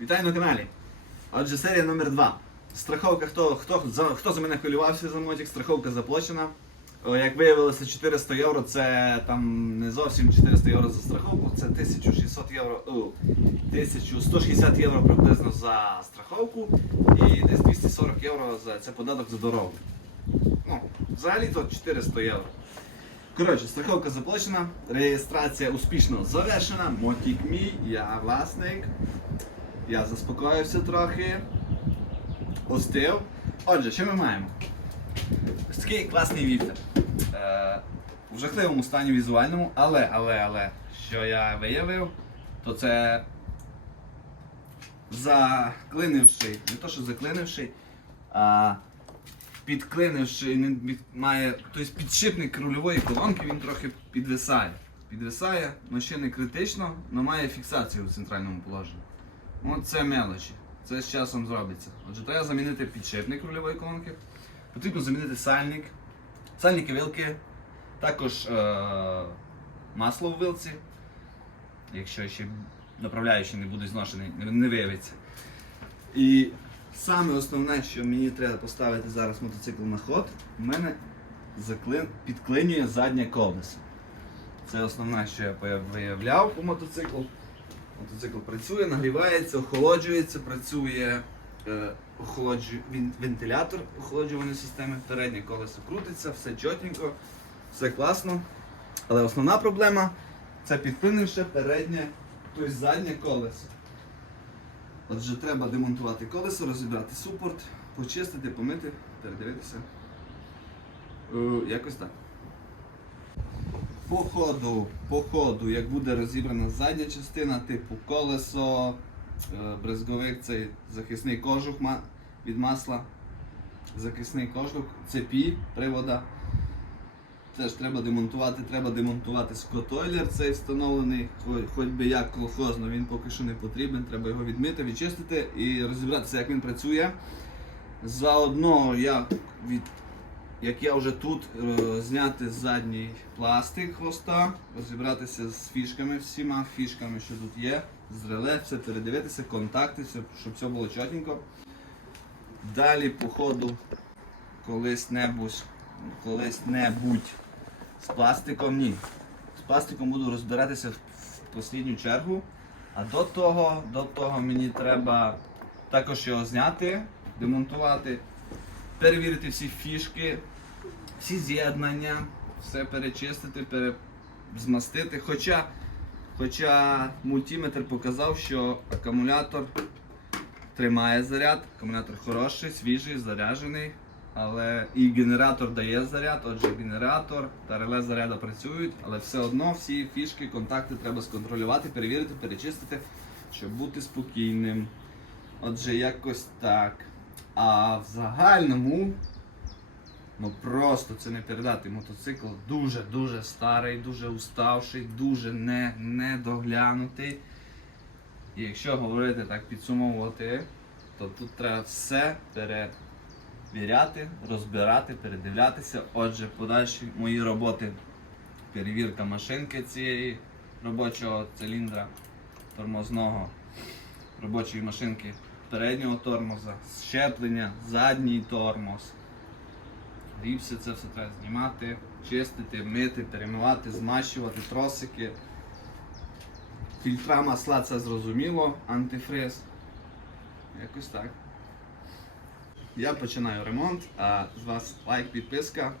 Вітаю на каналі. Отже, серія номер 2 Страховка, хто, хто, за, хто за мене хвилювався за мотик, страховка заплачена. Як виявилося, 400 євро це там не зовсім 400 євро за страховку, це 1600 євро, о, 1160 євро приблизно за страховку і десь 240 євро за це податок за дорогу. Ну, взагалі то 400 євро. Коротше, страховка заплачена, реєстрація успішно завершена. Мотік мій, я власник. Я заспокоївся трохи. Остив. Отже, що ми маємо? Ось такий класний вітер. Е, в жахливому стані візуальному, але, але, але, що я виявив, то це заклинивши, не то що заклинивши, а підклинивши, має, тобто підшипник рульової колонки він трохи підвисає. Підвисає, але ще не критично, але має фіксацію в центральному положенні. От це мелочі. Це з часом зробиться. Отже, треба замінити підшипник рульової колонки. Потрібно замінити сальник, сальники вилки, також е- масло в вилці. Якщо ще направляючий не буде зношений, не виявиться. І саме основне, що мені треба поставити зараз мотоцикл на ход, в мене заклин... підклинює заднє колесо. Це основне, що я виявляв по мотоциклу. Мотоцикл працює, нагрівається, охолоджується, працює е, охолоджу... вентилятор охолоджувальної системи, переднє колесо крутиться, все чотенько, все класно. Але основна проблема це підклинивши переднє, тобто заднє колесо. Отже, треба демонтувати колесо, розібрати супорт, почистити, помити, передивитися. Е, якось так. По ходу, по ходу, як буде розібрана задня частина, типу колесо, е, брезговик, цей захисний кожух від масла, захисний кожух, цепі, привода. Теж треба демонтувати, треба демонтувати скотойлер цей встановлений, хоч, би як колхозно, він поки що не потрібен, треба його відмити, відчистити і розібратися, як він працює. Заодно я від як я вже тут е, зняти задній пластик хвоста, розібратися з фішками, всіма фішками, що тут є, з реле, все передивитися, контакти, все, щоб все було чотенько. Далі по ходу колись небудь, колись небудь з пластиком ні. З пластиком буду розбиратися в останню чергу. А до того, до того мені треба також його зняти, демонтувати, перевірити всі фішки, всі з'єднання, все перечистити, пере... змастити. Хоча, хоча мультиметр показав, що акумулятор тримає заряд, акумулятор хороший, свіжий, заряджений. Але і генератор дає заряд, отже, генератор та реле заряду працюють, але все одно всі фішки, контакти треба сконтролювати, перевірити, перечистити, щоб бути спокійним. Отже, якось так. А в загальному, ну просто це не передати. Мотоцикл дуже-дуже старий, дуже уставший, дуже не, недоглянутий. І якщо говорити так, підсумовувати, то тут треба все перевіряти, розбирати, передивлятися. Отже, подальші мої роботи, перевірка машинки цієї робочого циліндра тормозного робочої машинки переднього тормоза, щеплення, задній тормоз. Ріпси це все треба знімати, чистити, мити, перемивати, змащувати тросики. Фільтра масла це зрозуміло, антифриз. Якось так. Я починаю ремонт, а з вас лайк, підписка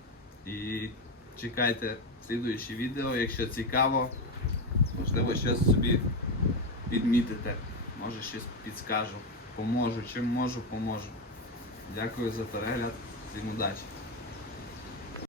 і чекайте слідуючі відео, якщо цікаво, можливо щось собі підмітите, може щось підскажу, поможу, чим можу, поможу. Дякую за перегляд, всім удачі!